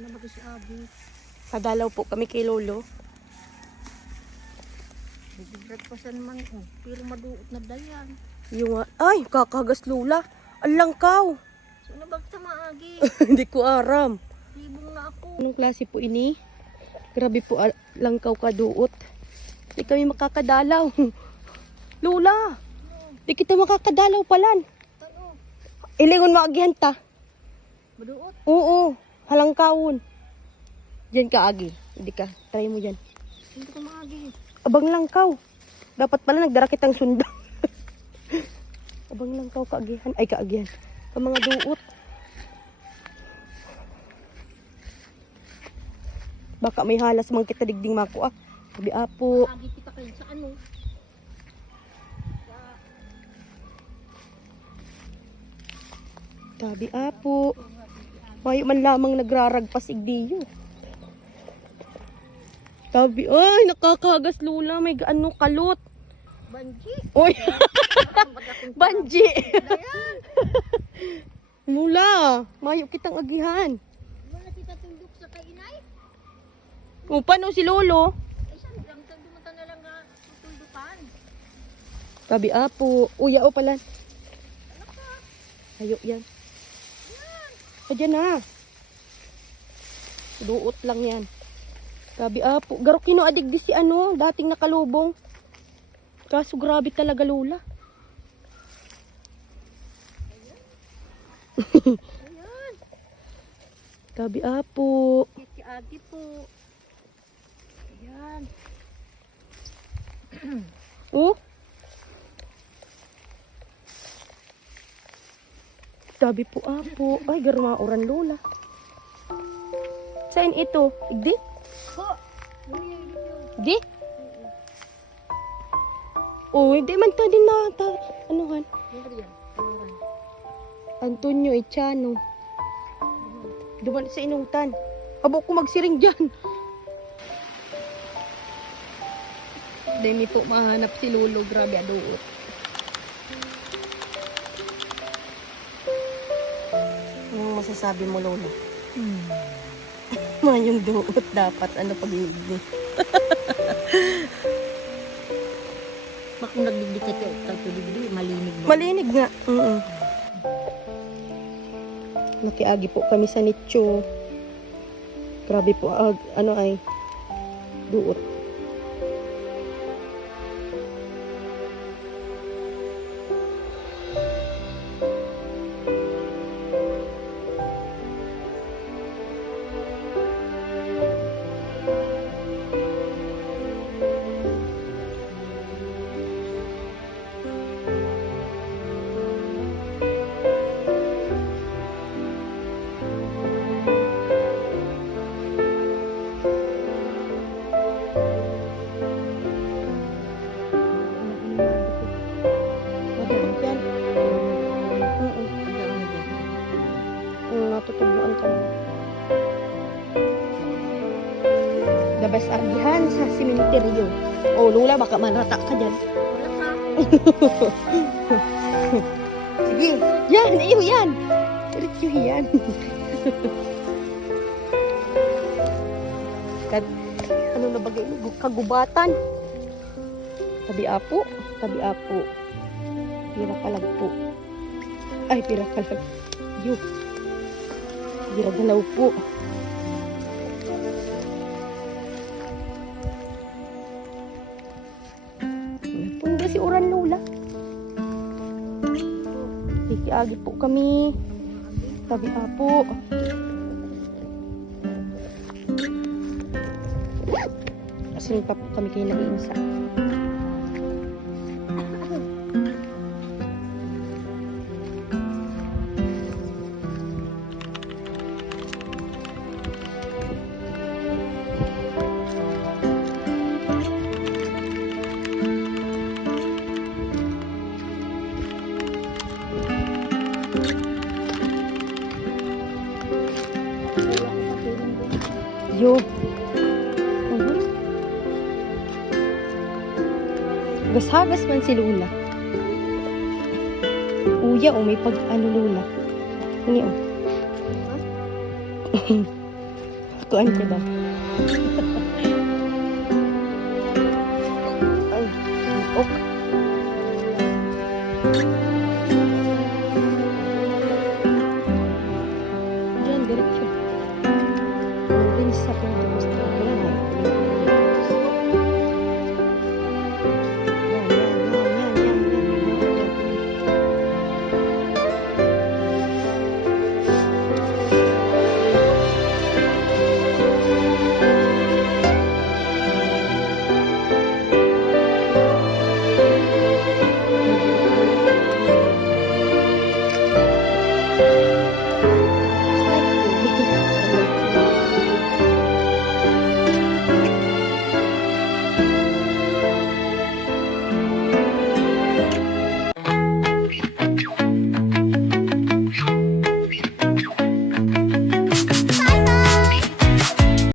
Ano ba si Abi? Padalaw po kami kay Lolo. Bigrat pa siya naman. Oh, pero maduot na dayan. Yung, ay, kakagas Lola. Ang langkaw. So, ano ba sa maagi? Hindi ko aram. Libong na ako. Anong klase po ini? Grabe po, al- langkaw kaduot. Hindi kami makakadalaw. Lola, di kita makakadalaw palan. Ano? Ilingon mo agihan ta. Maduot? Oo, halangkawon. Diyan ka agi. Hindi ka, try mo dyan. Hindi ko maagi. Abang langkaw. Dapat pala nagdara kitang sundang. Abang langkaw kaagihan. Ay, kaagihan. Ka mga duot. Baka may halas mang kita digding mako ah. Sabi apo. Maagi kita kayo sa ano? Sabi apo. Mayo man lamang nagraragpas igdiyo. Sabi, ay, nakakagas lula. May gaano kalot. Banji. Akong banji. Lula, mayo kitang agihan. Wala kita tundok sa kainay. O, paano si Lolo? Tundukan. Sabi apo. Uya o pala. Ayo yan. Ayan na. Duot lang yan. Sabi apo. Garo kino adig di si ano, dating nakalubong. Kaso grabe talaga Lola. Sabi apo. Si Agi po. Ayan. Oh. Sabi po apo. Ay, garo mauran Lola. Saan ito? Igdi? Yun. Di? Oh, hindi man ta din na ta, anuhan. Ano. Antonio Echano. Duman sa inutan. Abo ko magsiring dyan. Demi po mahanap si Lolo. Grabe aduot. Masasabi mo, Lolo? Hmm. Mayong duot dapat. Ano pag-ibig Bak kung nagdigdi ka tagtuligdi, malinig mo. Malinig nga. Mm Nakiagi po kami sa nicho. Grabe po. ag- ano ay duot. Simenteryo. Oh, Lula, baka manata ka dyan. Sige. Yan, iyo yan. Diretso yan. Kat, ano na bagay ini? Kagubatan. Tabi apo. Tabi apo. Pira kalag po. Ay, pira kalag. Yo. Pira galaw po. Ikiagi po kami. Tabi apo. Kasi pa po kami kayo nag-iinsa. Yo. Mhm. Gas-hagas man si Lula. Uya, o may pag ano Lula. Hindi, oh. kuan ko daw. Ay, ok.